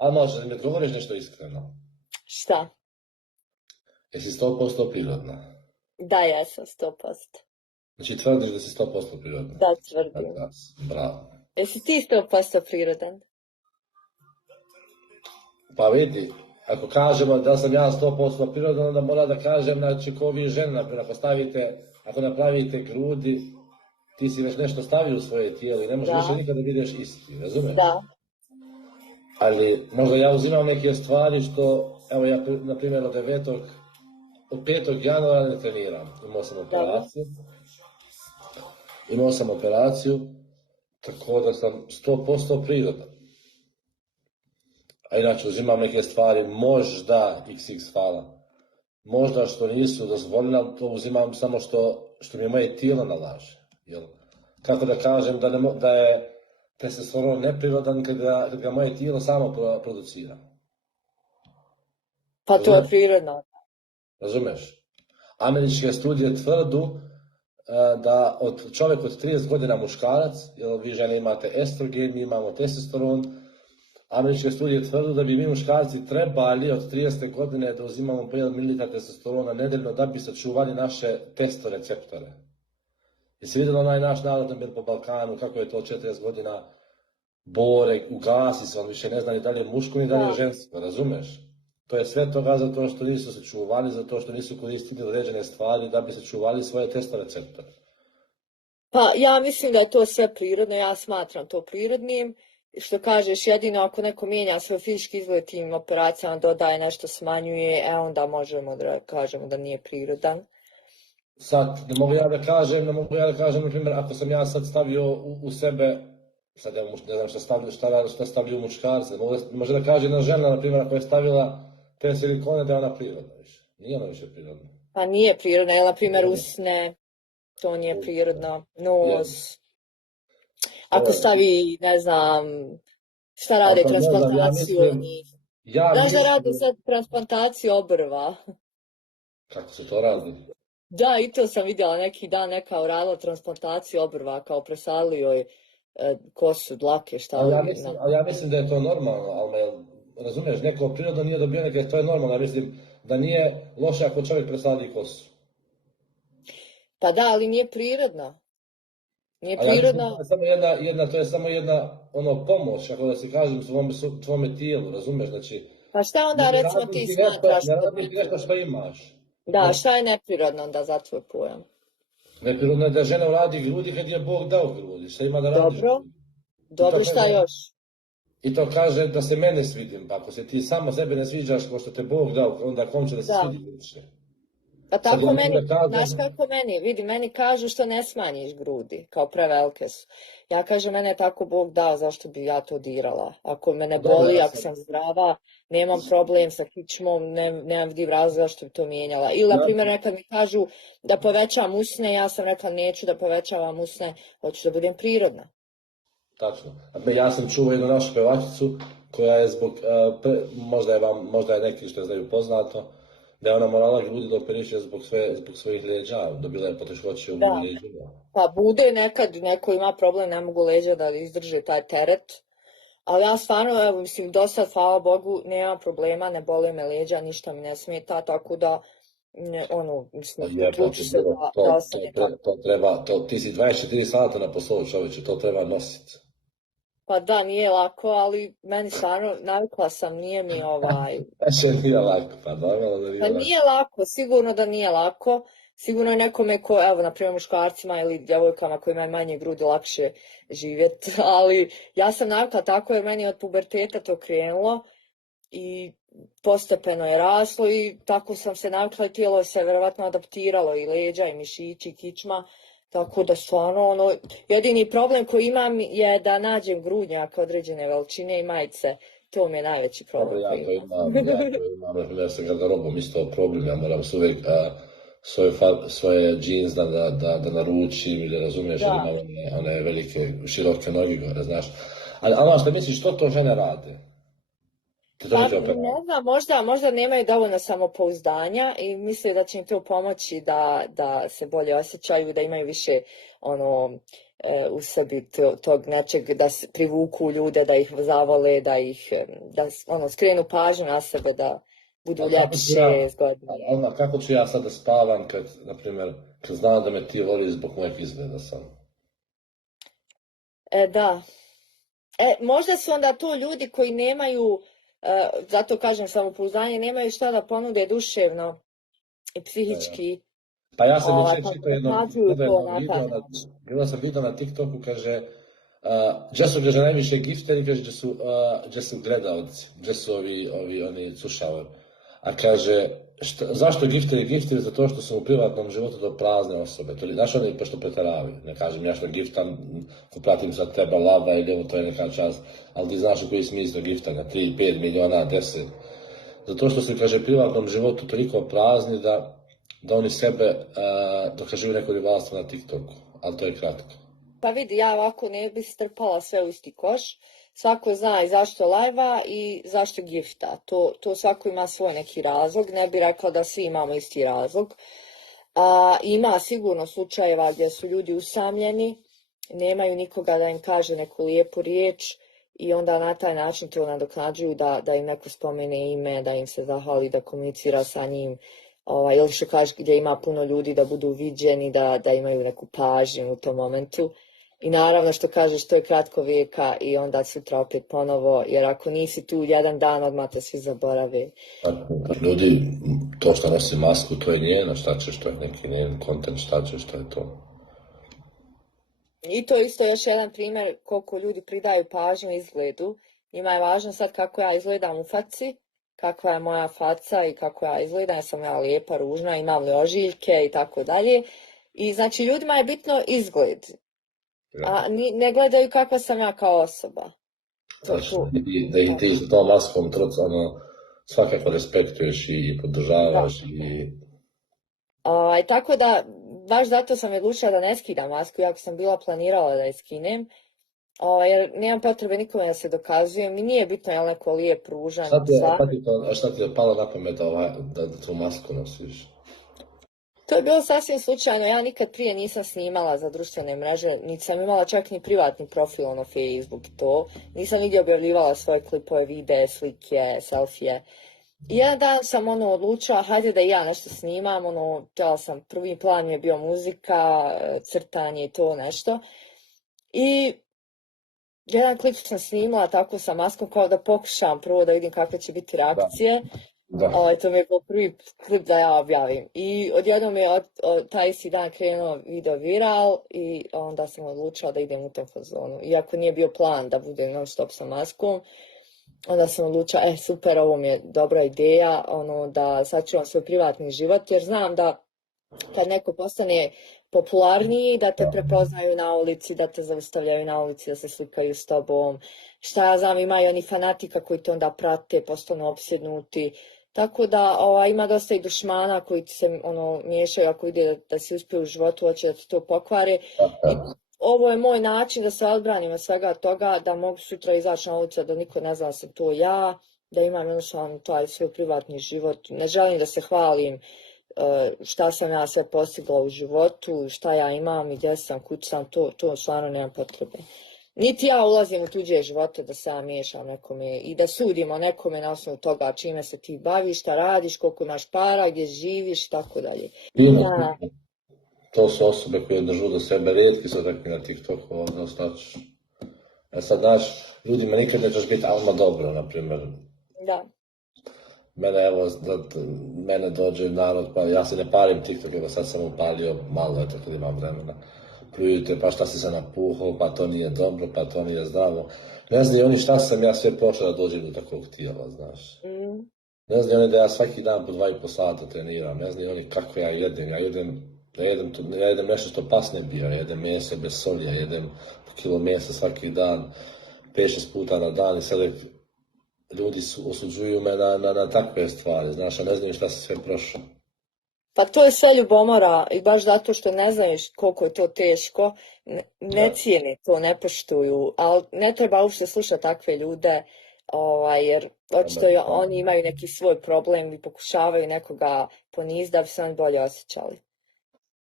Ali možeš da mi odgovoriš nešto iskreno. Šta? Jesi 100% prirodna? Da, ja sam 100%. Znači tvrdiš da si 100% prirodna? Da, tvrdim. Bravo. Jesi ti 100% prirodan? Pa vidi, ako kažemo da sam ja 100% prirodan, onda mora da kažem, znači, ko vi žena, ako napravite grudi, ti si već nešto stavio u svoje tijelo i ne možeš više nikada da vidiš isti, razumiješ? Da. Ali možda ja uzimam neke stvari što, evo ja, na primjer, od 5. januara ne treniram. Imao sam operaciju, tako da sam 100% prirodan. A inače uzimam neke stvari, možda XX hvala, možda što nisu dozvoljena, to uzimam samo što mi moje tijelo nalaže. Jel? Kako da kažem da je testosteron neprirodan kad ga moje tijelo samo producira. Pa to je prirodno. Razumeš? Američke studije tvrdu da čovjek od 30 godina muškarac, jer vi žene imate estrogen, mi imamo testosteron, američke studije tvrdu da bi mi muškarci trebali od 30 godine da uzimamo po 1 ml testosterona nedeljno da bi sačuvali naše testoreceptore. Jesi vidjeli onaj naš narod po Balkanu, kako je to 40 godina bore, ugasi se, on više ne zna ni da li je muško ni da li je žensko, razumeš? To je sve toga zato što nisu sačuvali, zato što nisu koristili određene stvari da bi sačuvali svoje testoreceptore. Pa ja mislim da je to sve prirodno, ja smatram to prirodnim. Što kažeš, jedino ako neko mijenja svoj fizički izgled tim operacijama, dodaje nešto, smanjuje, onda možemo da kažemo da nije prirodan. Sad, ne mogu ja da kažem, na primjer, ako sam ja sad stavio u sebe, sad ja ne znam šta stavio u muškarce, može da kaže jedna žena, na primjer, ako je stavila te silikone, da je ona prirodna više. Nije ona više prirodna. Pa nije prirodna, jer na primjer usne, to nije prirodno, nos. Ako stavi, ne znam, šta rade, transplantaciju. Znaš da rade sad transplantaciju obrva? Kako se to radi? Da, i to sam vidjela neki dan, neka uradila transplantaciju obrva, kao presadili joj kosu, dlake, šta li. Ali ja mislim da je to normalno, ali razumiješ, neko prirodno nije dobio neke, to je normalno, ja mislim da nije loše ako čovjek presadi kosu. Pa da, ali nije prirodno. Nije prirodno. To je samo jedna pomoć, ako da se kažem, tvome tijelu, razumiješ, znači... Pa šta onda recimo ti smatraš? Ne radi ti nešto što imaš. Da, šta je neprirodno onda za tvoj pojam? Neprirodno je da žena uradi grudi kad je Bog dao grudi, šta ima da radiš? Dobro, šta još? I to kaže da se mene svidim, pa ako se ti samo sebe ne sviđaš ko što te Bog dao, onda kom će da se svidi više? Pa tako znaš kako vidi, meni kažu što ne smanjiš grudi, kao prevelike su. Ja kažem, mene je tako Bog dao, zašto bi ja to dirala? Ako me ne boli, ako sam zdrava, nemam problem sa kičmom, nemam vidiv razloga što bi to mijenjala. Ili, na primjer, nekad mi kažu da povećavam usne, ja sam rekla neću da povećavam usne, hoću da budem prirodna. Tačno. Ja sam čuo jednu našu pevačicu koja je zbog, možda je neki što je znaju poznato, da je ona morala grudi da operiše zbog svojih leđa, dobila je poteškoće u leđima. Pa bude nekad, neko ima problem, ne mogu leđa da izdrže taj teret, ali ja stvarno, evo, mislim, do sad, hvala Bogu, nema problema, ne bole me leđa, ništa mi ne smeta, tako da, uključi se da ostane tako. To treba, ti si 24 sata na poslu, čovječe, to treba nositi. Pa da, nije lako, ali meni stvarno, navikla sam, nije mi Nije lako, pa normalno da nije lako. Pa nije lako, sigurno da nije lako. Sigurno je nekome ko, evo, na primjer muškarcima ili djevojkama koji imaju manje grudi lakše živjeti, ali ja sam navikla tako jer meni od puberteta to krenulo i postepeno je raslo i tako sam se navikla i tijelo se vjerovatno adaptiralo i leđa i mišići i kičma. Tako da stvarno, jedini problem koji imam je da nađem grudnjak određene veličine i majice. To mi je najveći problem. Ja to imam, ja sam garderobom isto problem, ja moram se uvijek svoje džins da naručim ili razumiješ, jer imam one velike, široke noge gore, znaš. Ali ono što misliš, što to žene rade? Pa ne znam, možda nemaju dovoljno samopouzdanja i misle da će im to pomoći da se bolje osjećaju, da imaju više u sebi tog nečeg, da privuku ljude, da ih zavole, da skrenu pažnju na sebe, da budu ljepše, zgodnije. Kako ću ja sad da spavam kad, na primjer, kad znam da me ti voli zbog mojeg izgleda sam? Da. Možda su onda to ljudi koji nemaju, zato kažem samopouzdanje, nemaju šta da ponude duševno i psihički. Pa ja sam čitao jedno video na TikToku, kaže, gdje su najviše gifteri, kaže, gdje su gledalci, gdje su oni slušali. A kaže, zašto gifteri? Gifteri zato što su u privatnom životu do prazne osobe. Znaš, oni pošto pretaravaju. Ne kažem ja što giftam, ko pratim za tebe lava ili evo to je neka čast, ali ti znaš u koji smislu giftanja, 3, 5 miliona, 10. Zato što su, kaže, u privatnom životu toliko prazni da oni sebe dokažuju neko rivalstvo na TikToku, ali to je kratko. Pa vidi, ja ovako ne bi strpala sve u isti koš. Svako zna i zašto lajva i zašto gifta. To svako ima svoj neki razlog. Ne bi rekla da svi imamo isti razlog. Ima sigurno slučajeva gdje su ljudi usamljeni, nemaju nikoga da im kaže neku lijepu riječ i onda na taj način to nadoknađuju da im neko spomene ime, da im se zahvali, da komunicira sa njim. Ili što kaže gdje ima puno ljudi da budu viđeni, da imaju neku pažnju u tom momentu. I naravno što kažeš, to je kratko vijeka i onda sutra opet ponovo, jer ako nisi tu jedan dan, odmah te svi zaborave. Ljudi, to što nosi masku, to je njena, šta ćeš, to je neki njen kontent, šta ćeš, to je to. I to isto još jedan primjer koliko ljudi pridaju pažnju izgledu. Njima je važno sad kako ja izgledam u faci, kakva je moja faca i kako ja izgledam, jesam ja lijepa, ružna, imam li ožiljke i tako dalje. I znači ljudima je bitno izgled. A ne gledaju kakva sam ja kao osoba. Da ih ti s tom maskom svakako respektuješ i podržavaš. Tako da, baš zato sam odlučila da ne skidam masku, iako sam bila planirala da je skinem. Jer nemam potrebe nikome da se dokazujem i nije bitno je li neko lijep, ružan. Šta ti je palo na pamet da tu masku nosiš? To je bilo sasvim slučajno, ja nikad prije nisam snimala za društvene mreže, niti sam imala čak ni privatni profil na Facebook i to. Nisam nigdje objavljivala svoje klipove, videe, slike, selfije. I jedan dan sam odlučila, hajde da i ja nešto snimam, htjela sam, prvi plan mi je bio muzika, crtanje i to nešto. I jedan klip sam snimala tako sa maskom kao da pokušam prvo da vidim kakve će biti reakcije. To mi je bio prvi klip da ja objavim. I odjednom je taj isti dan krenuo video viral i onda sam odlučila da idem u tom fazonu. Iako nije bio plan da budem non stop sa maskom, onda sam odlučila, super, ovo mi je dobra ideja, da sačuvam svoj privatni život, jer znam da kad neko postane popularniji, da te prepoznaju na ulici, da te zaustavljaju na ulici, da se slikaju s tobom. Šta ja znam, imaju oni fanatika koji te onda prate, postanu opsjednuti. Tako da ima dosta i dušmana koji ti se miješaju ako vide da si uspio u životu, hoće da ti to pokvare. I ovo je moj način da se odbranim od svega toga, da mogu sutra izaći na ulicu, da niko ne zna da sam to ja, da imam jednostavno taj svoj privatni život. Ne želim da se hvalim šta sam ja sve postigla u životu, šta ja imam i gdje sam, kud sam, to stvarno nemam potrebe. Niti ja ulazim u tuđe živote da se ja miješam nekome i da sudimo nekome na osnovu toga čime se ti baviš, šta radiš, koliko imaš para, gdje živiš i tako dalje. To su osobe koje držu do sebe, rijetki su takvi na TikToku, dostač. Sad, znaš, ljudima nikad nećeš biti alma dobro, na primjer. Da. Mene dođe narod, pa ja se ne palim TikTok, evo sad sam upalio malo, eto kad imam vremena. Plujete, pa šta si se napuhao, pa to nije dobro, pa to nije zdravo. Ne znaju oni šta sam ja sve prošao da dođem do takvog tijela, znaš. Ne znaju oni da ja svaki dan po 2,5 sata treniram, ne znaju oni kako ja jedem. Ja jedem nešto što pas ne bira, jedem meso bez soli, ja jedem kilo mesa svaki dan, 5-6 puta na dan i sad ljudi osuđuju me na takve stvari, znaš, a ne znaju šta se sve prošao. Pa to je sve ljubomora i baš zato što ne znaju koliko je to teško, ne cijene to, ne poštuju, ali ne treba uopšte slušati takve ljude, jer očito oni imaju neki svoj problem i pokušavaju nekoga poniziti da bi se on bolje osjećali.